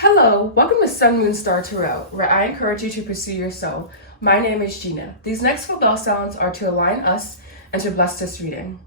Hello, welcome to Sun, Moon, Star Tarot, where I encourage you to pursue your soul. My name is Gina. These next 4 bell sounds are to align us and to bless this reading.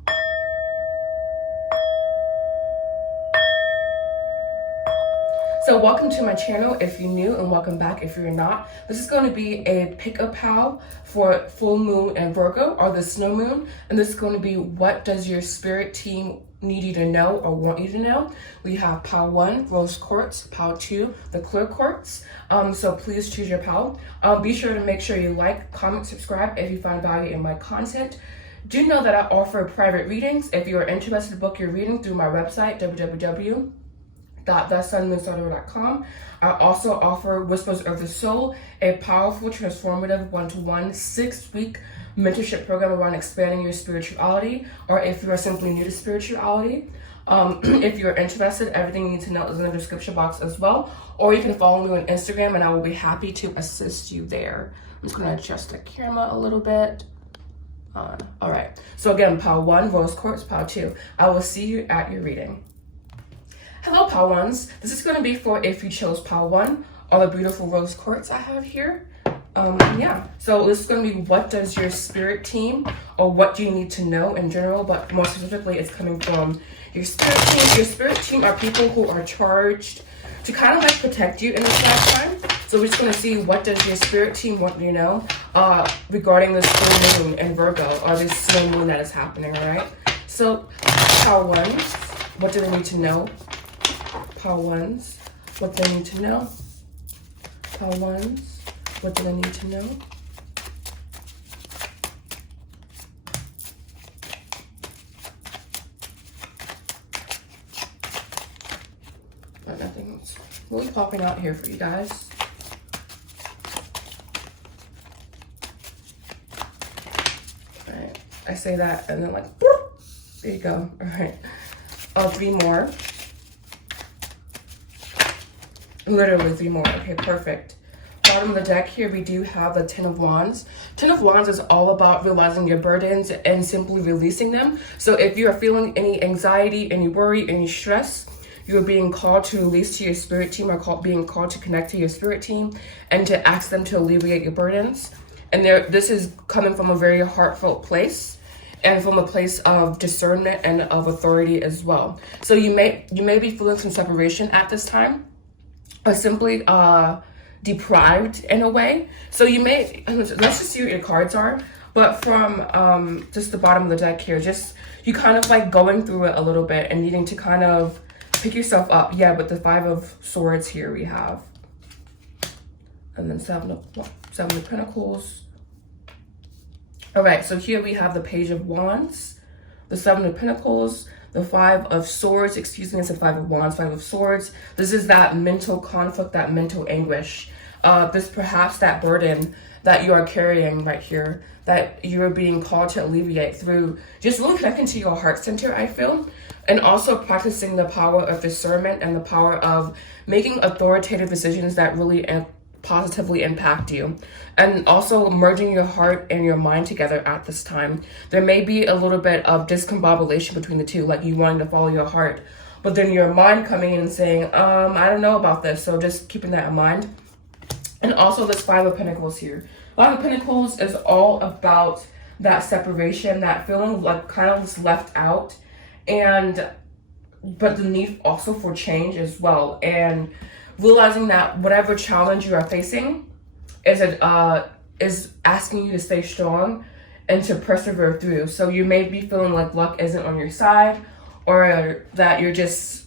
So welcome to my channel if you're new, and welcome back if you're not. This is going to be a pick-a-pow for full moon and Virgo, or the snow moon. And this is going to be, what does your spirit team need you to know or want you to know? We have POW 1, Rose Quartz, POW 2, the Clear Quartz. So please choose your POW. Be sure to make sure you like, comment, subscribe if you find value in my content. Do know that I offer private readings. If you are interested to book your reading through my website, www.thesunmoonstarter.com. I also offer Whispers of the Soul, a powerful, transformative, one-to-one 6-week mentorship program around expanding your spirituality, or if you are simply new to spirituality. If you're interested, everything you need to know is in the description box as well, or you can follow me on Instagram and I will be happy to assist you there. I'm just going to adjust the camera a little bit. All right, so again, POW 1, Rose Quartz, POW 2. I will see you at your reading. Hello, POW 1s. This is going to be for if you chose POW 1 or the beautiful Rose Quartz I have here. So this is going to be, what does your spirit team, or what do you need to know in general, but more specifically it's coming from your spirit team. Your spirit team are people who are charged to kind of like protect you in this lifetime. So we're just going to see, what does your spirit team want you to know regarding this full moon in Virgo, or this snow moon that is happening, all right? So POW 1s, what do they need to know? POW 1s, what they need to know? POW 1s, what do they need to know? But nothing's really popping out here for you guys. Alright, I say that and then like, boop, there you go. Alright, 3 more. Literally 3 more. Okay, perfect. Bottom of the deck here, we do have the 10 of Wands. 10 of Wands is all about realizing your burdens and simply releasing them. So if you are feeling any anxiety, any worry, any stress, you're being called to release to your spirit team, or being called to connect to your spirit team and to ask them to alleviate your burdens. And this is coming from a very heartfelt place, and from a place of discernment and of authority as well. So you may be feeling some separation at this time, or simply deprived in a way. So you may, let's just see what your cards are. But from just the bottom of the deck here, just you kind of like going through it a little bit and needing to kind of pick yourself up. Yeah, with the 5 of Swords here we have. And then 7 of Pentacles. All right, so here we have the Page of Wands, the 7 of Pentacles, the 5 of Swords, excuse me, it's the 5 of Wands, 5 of Swords. This is that mental conflict, that mental anguish. This perhaps that burden that you are carrying right here, that you're being called to alleviate through just really connecting to your heart center, I feel. And also practicing the power of discernment and the power of making authoritative decisions that really positively impact you, and also merging your heart and your mind together at this time. There may be a little bit of discombobulation between the two, like you wanting to follow your heart, but then your mind coming in and saying, I don't know about this. So just keeping that in mind. And also this 5 of Pentacles here. 5 of Pentacles is all about that separation, that feeling like kind of just left out, but the need also for change as well, and realizing that whatever challenge you are facing is asking you to stay strong and to persevere through. So you may be feeling like luck isn't on your side, or that you're just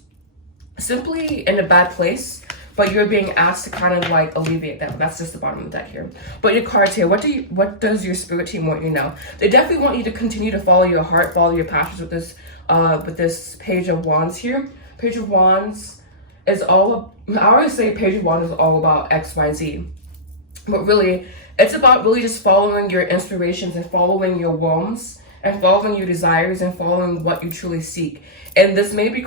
simply in a bad place, but you're being asked to kind of like alleviate that. That's just the bottom of the deck here. But your cards here, what does your spirit team want you to know? They definitely want you to continue to follow your heart, follow your passions with this Page of Wands here. Page of Wands is I always say Page of Wands is all about XYZ. But really, it's about really just following your inspirations and following your wombs and following your desires and following what you truly seek. And this may be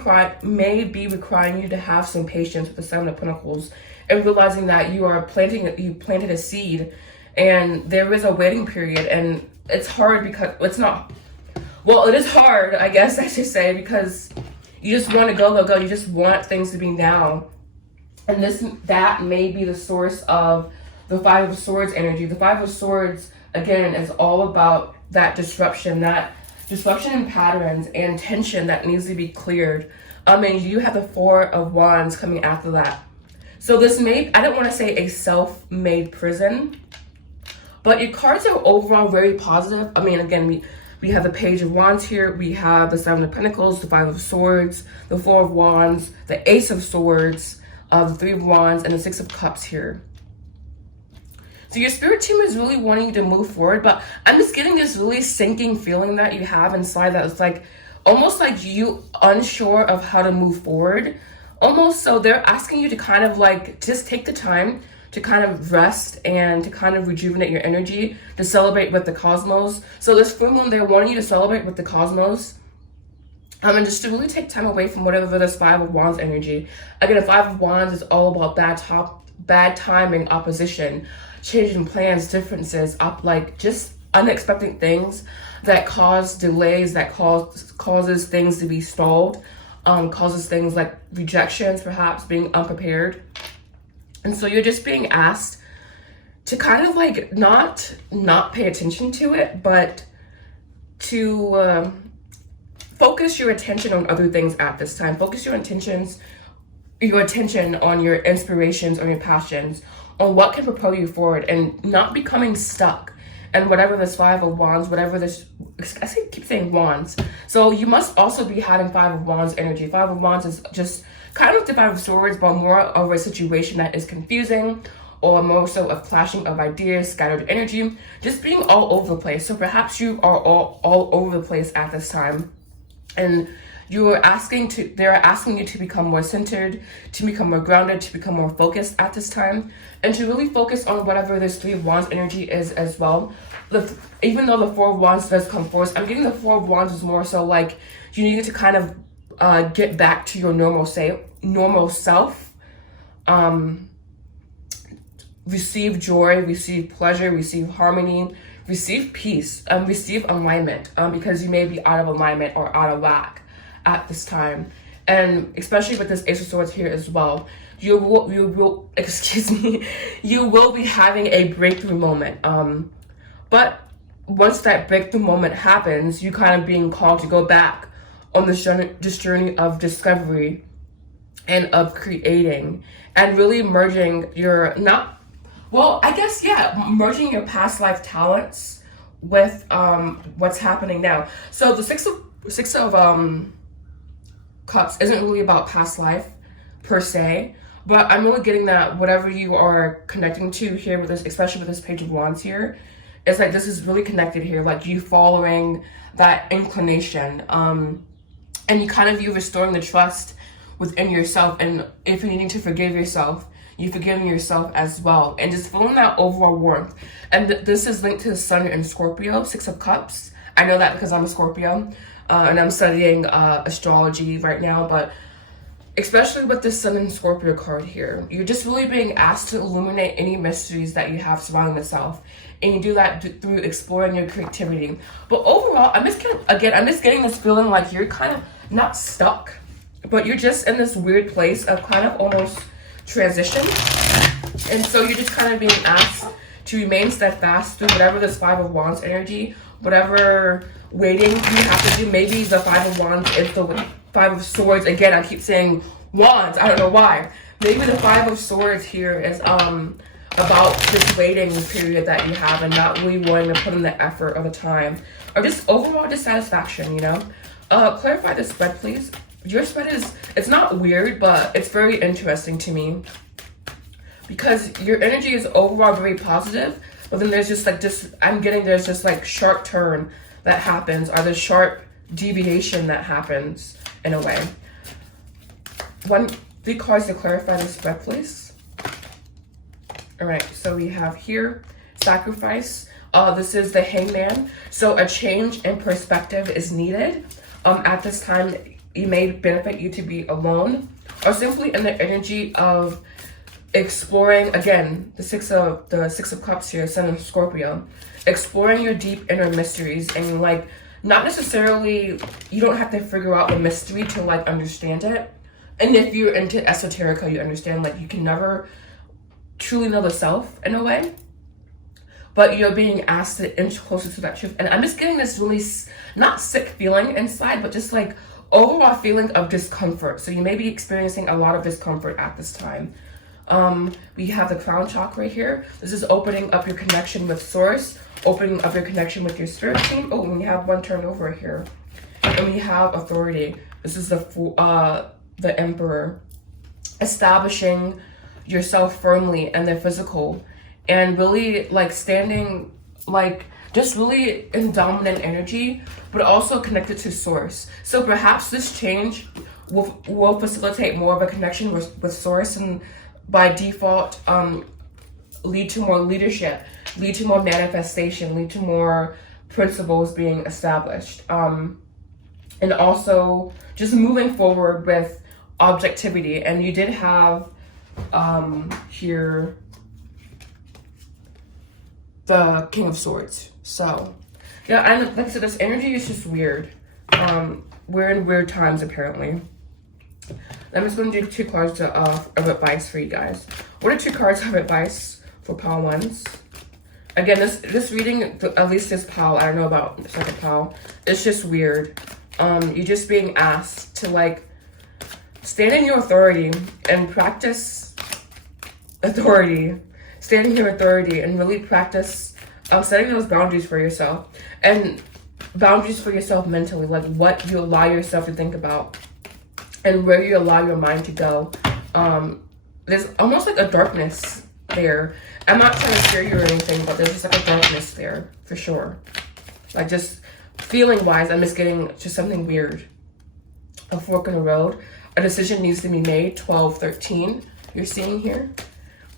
requiring you to have some patience with the 7 of Pentacles, and realizing that you planted a seed, and there is a waiting period, and it's hard because it is hard, I guess I should say, because you just want to go. You just want things to be now. And that may be the source of the Five of Swords energy. The Five of Swords, again, is all about that disruption in patterns and tension that needs to be cleared. And you have the Four of Wands coming after that. So this I don't want to say a self-made prison, but your cards are overall very positive. I mean, again, we have the Page of Wands here. We have the Seven of Pentacles, the Five of Swords, the Four of Wands, the Ace of Swords, the Three of Wands, and the Six of Cups here. So your spirit team is really wanting you to move forward, but I'm just getting this really sinking feeling that you have inside that it's like, almost like you unsure of how to move forward. Almost so they're asking you to kind of like, just take the time to kind of rest and to kind of rejuvenate your energy, to celebrate with the cosmos. So this full moon, they're wanting you to celebrate with the cosmos. And just to really take time away from whatever this Five of Wands energy. Again, the Five of Wands is all about bad timing, opposition, changing plans, differences, like just unexpected things that cause delays, that causes things to be stalled, causes things like rejections, perhaps being unprepared. And so you're just being asked to kind of like not pay attention to it, but to focus your attention on other things at this time. Focus your attention on your inspirations, on your passions, on what can propel you forward, and not becoming stuck. And whatever this Five of Wands, I keep saying Wands. So you must also be having Five of Wands energy. Five of Wands is just kind of the Five of Swords, but more of a situation that is confusing, or more so a clashing of ideas, scattered energy, just being all over the place. So perhaps you are all over the place at this time. And they're asking you to become more centered, to become more grounded, to become more focused at this time, and to really focus on whatever this Three of Wands energy is as well. Even though the Four of Wands does come first, I'm getting the Four of Wands is more so like you need to kind of get back to your normal self, receive joy, receive pleasure, receive harmony, receive peace, receive alignment, because you may be out of alignment or out of whack at this time. And especially with this Ace of Swords here as well, you will be having a breakthrough moment. But once that breakthrough moment happens, you kind of being called to go back on this journey of discovery and of creating and really merging merging your past life talents with what's happening now. So the Six of Cups isn't really about past life per se, but I'm really getting that whatever you are connecting to here with this, especially with this Page of Wands here, it's like this is really connected here, like you following that inclination, and you restoring the trust within yourself. And if you're needing to forgive yourself, you forgiving yourself as well, and just feeling that overall warmth. And this is linked to the Sun in Scorpio, Six of Cups. I know that because I'm a Scorpio, and I'm studying astrology right now, but especially with this Sun in Scorpio card here, you're just really being asked to illuminate any mysteries that you have surrounding yourself. And you do that through exploring your creativity. But overall, I'm just getting this feeling like you're kind of not stuck, but you're just in this weird place of kind of almost transition. And so you're just kind of being asked to remain steadfast through whatever this Five of Wands energy, whatever waiting you have to do. Maybe the Five of Wands is the Five of Swords. Again, I keep saying Wands. I don't know why. Maybe the Five of Swords here is about this waiting period that you have and not really wanting to put in the effort or the time, or just overall dissatisfaction, you know? Clarify the spread, please. Your spread it's not weird, but it's very interesting to me because your energy is overall very positive, but then there's just like sharp turn that happens, or the sharp deviation that happens in a way. 3 cards to clarify the spread, please. All right, so we have here sacrifice. This is the Hangman. So a change in perspective is needed. At this time, it may benefit you to be alone, or simply in the energy of exploring, again, the Six of Cups here, Sun in Scorpio, exploring your deep inner mysteries. And like, not necessarily, you don't have to figure out the mystery to like understand it, And if you're into esoterica, you understand, like, you can never truly know the self in a way, but you're being asked to inch closer to that truth. And I'm just getting this really, not sick feeling inside, but just like overall feeling of discomfort. So you may be experiencing a lot of discomfort at this time. We have the crown chakra here. This is opening up your connection with source, opening up your connection with your spirit team. Oh, and we have one turned over here. And we have authority. This is the emperor. Establishing yourself firmly in the physical, and really like standing like just really in dominant energy, but also connected to source. So perhaps this change will facilitate more of a connection with source, and by default lead to more leadership, lead to more manifestation, lead to more principles being established, and also just moving forward with objectivity. And you did have here the King of Swords. So yeah, and like I said, this energy is just weird. We're in weird times apparently. I'm just going to do 2 cards of advice for you guys. What are 2 cards of advice for pile ones? Again, this reading, at least this pile, I don't know about the second pile, it's just weird. You're just being asked to like stand in your authority and practice authority. Stand in your authority and really practice setting those boundaries for yourself, and boundaries for yourself mentally, like what you allow yourself to think about and where you allow your mind to go. There's almost like a darkness there. I'm not trying to scare you or anything, but there's just like a darkness there for sure. Like just feeling wise, I'm just getting just something weird. A fork in the road. A decision needs to be made. 12-13 you're seeing here.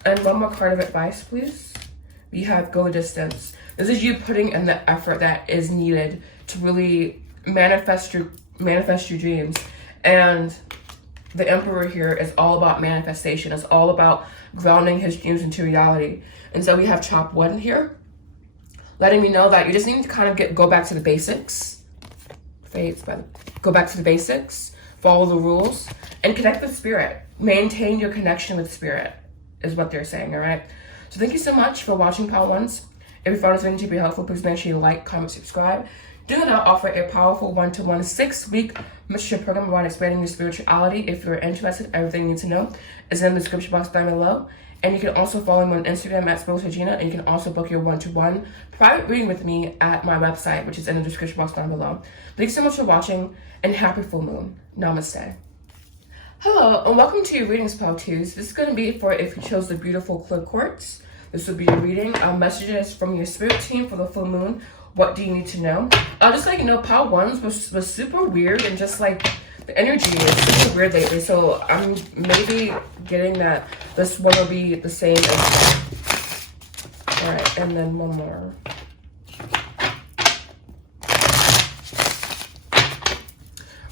And one more card of advice, please. We have go the distance. This is you putting in the effort that is needed to really manifest your dreams. And the Emperor here is all about manifestation. It's all about grounding his dreams into reality. And so we have chop wood here, letting me know that you just need to kind of go back to the basics. Go back to the basics, follow the rules, and connect with spirit. Maintain your connection with spirit is what they're saying, all right? So thank you so much for watching, pile ones. If you found this video to be helpful, please make sure you like, comment, subscribe. Do not offer a powerful 1-to-1 6-week mentorship program around expanding your spirituality. If you're interested, everything you need to know is in the description box down below. And you can also follow me on Instagram at spirituallygina, and you can also book your 1-to-1 private reading with me at my website, which is in the description box down below. Thanks so much for watching, and happy full moon. Namaste. Hello, and welcome to your readings, pile twos. This is going to be for if you chose the beautiful clear quartz. This will be your reading. Messages from your spirit team for the full moon. What do you need to know? Just like you know, pile ones was super weird, and just like the energy is super weird lately. So I'm maybe getting that this one will be the same as. All right, and then one more.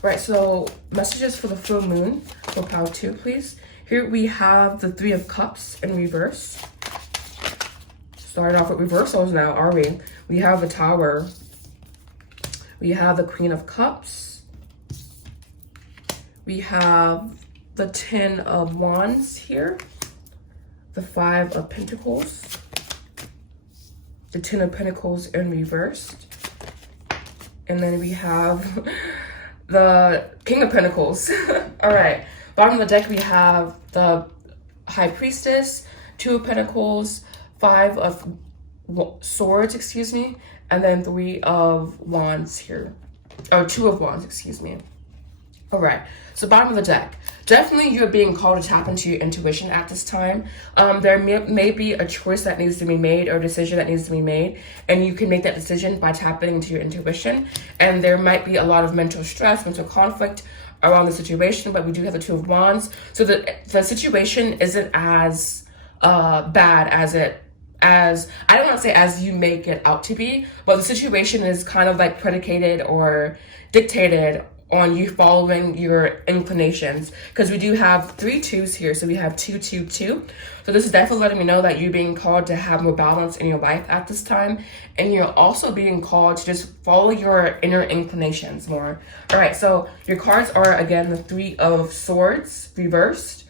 Right, so messages for the full moon for pile 2, please. Here we have the 3 of Cups in reverse. Starting off with reversals now, are we? We have the Tower. We have the Queen of Cups. We have the 10 of Wands here. The 5 of Pentacles. The 10 of Pentacles in reversed. And then we have the King of Pentacles. All right. Bottom of the deck, we have the High Priestess, 2 of Pentacles, 5 of Swords, excuse me, and then 3 of Wands here. Or 2 of Wands, excuse me. All right. So bottom of the deck. Definitely you're being called to tap into your intuition at this time. There may be a choice that needs to be made or a decision that needs to be made, and you can make that decision by tapping into your intuition. And there might be a lot of mental stress, mental conflict around the situation, but we do have the 2 of Wands. So the situation isn't as bad as I don't want to say as you make it out to be, but the situation is kind of like predicated or dictated on you following your inclinations, because we do have 3 2s here, so we have 2 2 2. So this is definitely letting me know that you're being called to have more balance in your life at this time, and you're also being called to just follow your inner inclinations more. All right, so your cards are again the 3 of Swords reversed,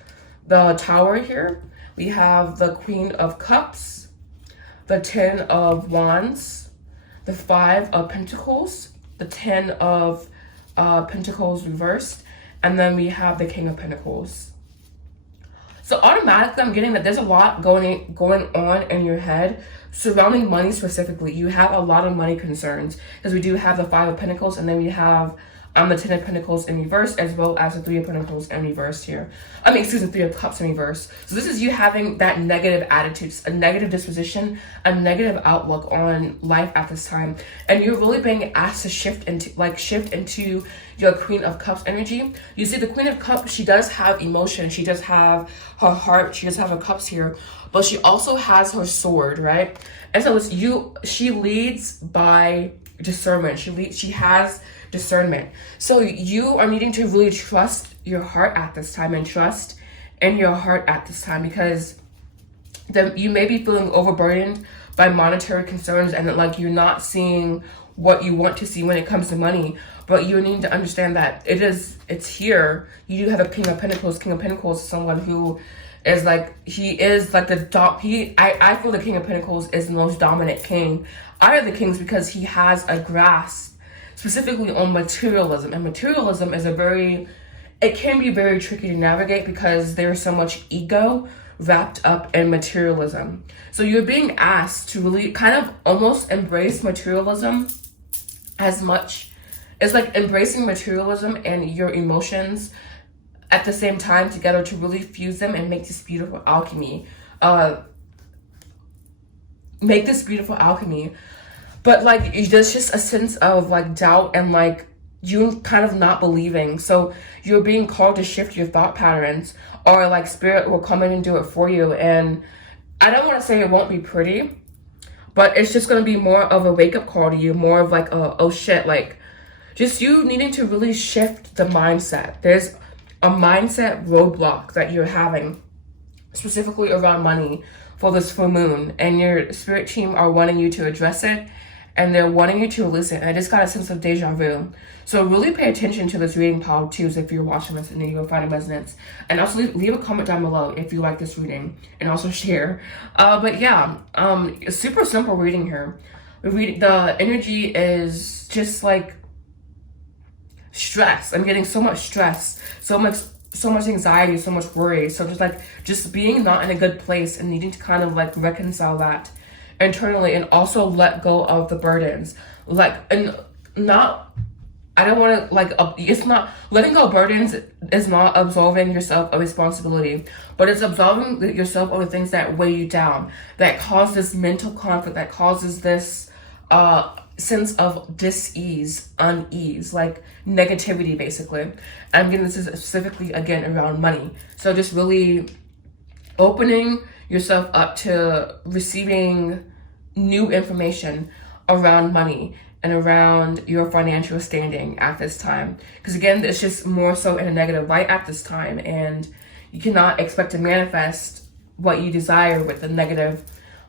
the Tower here, we have the Queen of Cups, the 10 of Wands, the 5 of Pentacles, the 10 of Pentacles reversed, and then we have the King of Pentacles. So automatically I'm getting that there's a lot going on in your head surrounding money specifically. You have a lot of money concerns, because we do have the 5 of Pentacles, and then we have the 10 of Pentacles in reverse, as well as the 3 of Pentacles in reverse here. Excuse me, 3 of Cups in reverse. So this is you having that negative attitudes, a negative disposition, a negative outlook on life at this time. And you're really being asked to shift into your Queen of Cups energy. You see, the Queen of Cups, she does have emotion. She does have her heart. She does have her cups here. But she also has her sword, right? And so she leads by discernment. She has discernment. So you are needing to really trust your heart at this time, and trust in your heart at this time, because you may be feeling overburdened by monetary concerns, and like you're not seeing what you want to see when it comes to money. But you need to understand that it's here. You do have a King of Pentacles. King of Pentacles is someone who is like, I feel the King of Pentacles is the most dominant king out of the kings, because he has a grasp specifically on materialism. And materialism is it can be very tricky to navigate, because there's so much ego wrapped up in materialism. So you're being asked to really kind of almost embrace materialism as much. It's like embracing materialism and your emotions at the same time together, to really fuse them and make this beautiful alchemy. But like, there's just a sense of like doubt and like you kind of not believing. So you're being called to shift your thought patterns, or like spirit will come in and do it for you. And I don't want to say it won't be pretty, but it's just going to be more of a wake-up call to you, more of like oh shit, like just you needing to really shift the mindset. There's a mindset roadblock that you're having specifically around money for this full moon, and your spirit team are wanting you to address it, and they're wanting you to release it. And I just got a sense of deja vu. So really pay attention to this reading, pile twos, if you're watching this and you're finding resonance. And also leave a comment down below if you like this reading, and also share. But yeah, super simple reading here. The energy is just like stress. I'm getting so much stress, so much anxiety, so much worry. So just being not in a good place and needing to kind of like reconcile that internally, and also let go of the burdens. It's not letting go of burdens is not absolving yourself of responsibility, but it's absolving yourself of the things that weigh you down, that cause this mental conflict, that causes this sense of dis-ease, unease, like negativity basically. I'm getting this is specifically again around money. So just really opening yourself up to receiving new information around money and around your financial standing at this time. Because again, it's just more so in a negative light at this time, and you cannot expect to manifest what you desire with a negative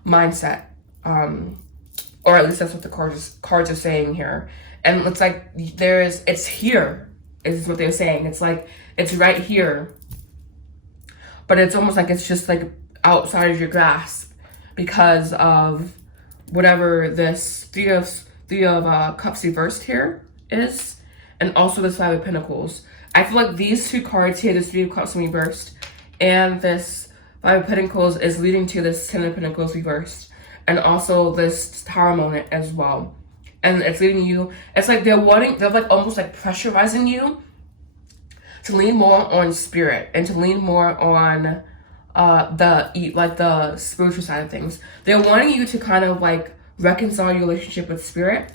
mindset. Or at least that's what the cards are saying here. And it's like it's here is what they're saying. It's like it's right here, but it's almost like it's just like outside of your grasp because of whatever this three of cups reversed here is, and also this 5 of Pentacles. I feel like these two cards here, this 3 of Cups reversed and this 5 of Pentacles, is leading to this 10 of Pentacles reversed, and also this Tower moment as well. And it's leading you, it's like they're like almost like pressurizing you to lean more on spirit and to lean more on the spiritual side of things. They're wanting you to kind of like reconcile your relationship with spirit,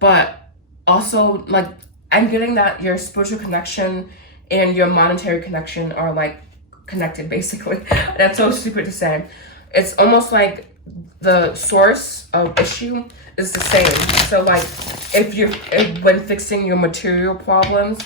but also like I'm getting that your spiritual connection and your monetary connection are like connected basically. That's so stupid to say. It's almost like the source of issue is the same. So like when fixing your material problems,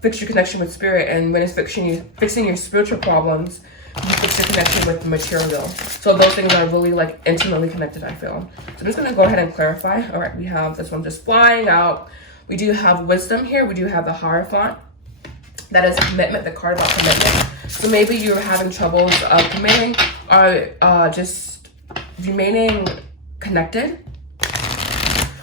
fix your connection with spirit, and when it's fixing your spiritual problems, you fix your connection with the material. So those things are really like intimately connected, I feel. So I'm just gonna go ahead and clarify. All right, we have this one just flying out. We do have wisdom here. We do have the Hierophant. That is commitment, the card about commitment. So maybe you're having troubles committing or just remaining connected.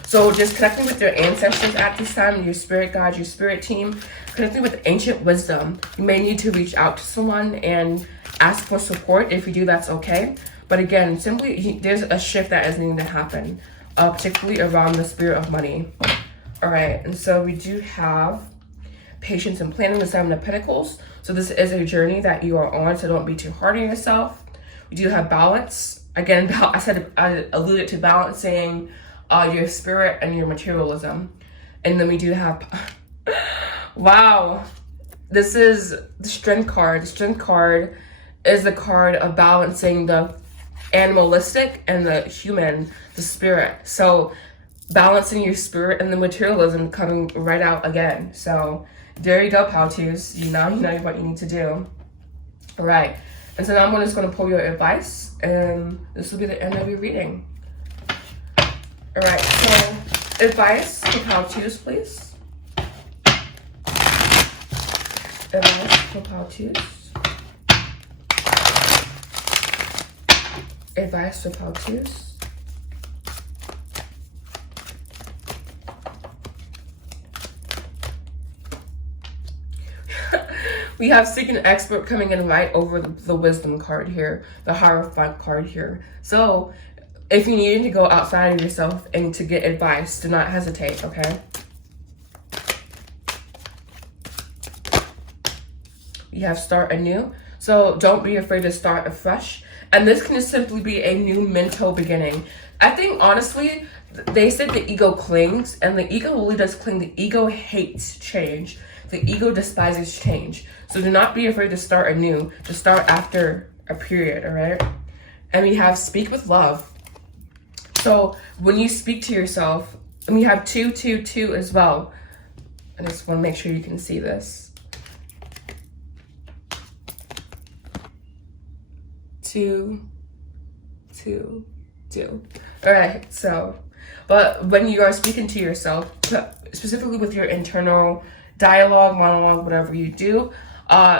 So just connecting with your ancestors at this time, your spirit guides, your spirit team, connecting with ancient wisdom. You may need to reach out to someone and ask for support. If you do, that's okay. But again, simply, there's a shift that is needing to happen, particularly around the spirit of money. All right, and so we do have patience and planning, the Seven of Pentacles. So this is a journey that you are on, so don't be too hard on yourself. We do have balance. Again, I alluded to balancing your spirit and your materialism. And then we do have, wow, this is the Strength card. The Strength card is the card of balancing the animalistic and the human, the spirit. So balancing your spirit and the materialism coming right out again. So there you go, Powtoos. You know what you need to do. All right. And so now I'm just going to pull your advice, and this will be the end of your reading. All right. So advice for Powtoos, please. Advice for Powtoos. Advice for Powtoos. We have Seek an Expert coming in right over the Wisdom card here, the Hierophant card here. So if you need to go outside of yourself and to get advice, do not hesitate, okay? We have Start Anew. So don't be afraid to start afresh. And this can just simply be a new mental beginning. I think, honestly, they said the ego clings, and the ego really does cling. The ego hates change. The ego despises change. So do not be afraid to start anew, to start after a period, all right? And we have Speak with Love. So when you speak to yourself, and we have 222 as well. I just want to make sure you can see this. 2, 2, 2. All right, so, but when you are speaking to yourself, specifically with your internal dialogue, monologue, whatever you do,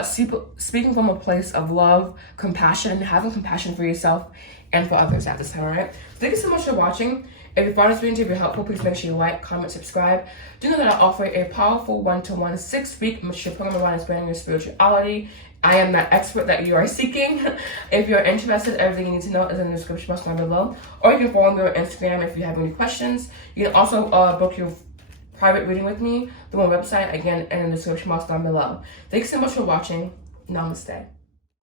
speaking from a place of love, compassion, having compassion for yourself and for others at this time, all right? Thank you so much for watching. If you found this video to be helpful, please make sure you like, comment, subscribe. Do know that I offer a powerful 1-to-1 6-week mentorship program around expanding your spirituality. I am that expert that you are seeking. If you're interested, everything you need to know is in the description box down below. Or you can follow me on Instagram if you have any questions. You can also book your private reading with me through my website, again, and in the description box down below. Thanks so much for watching. Namaste.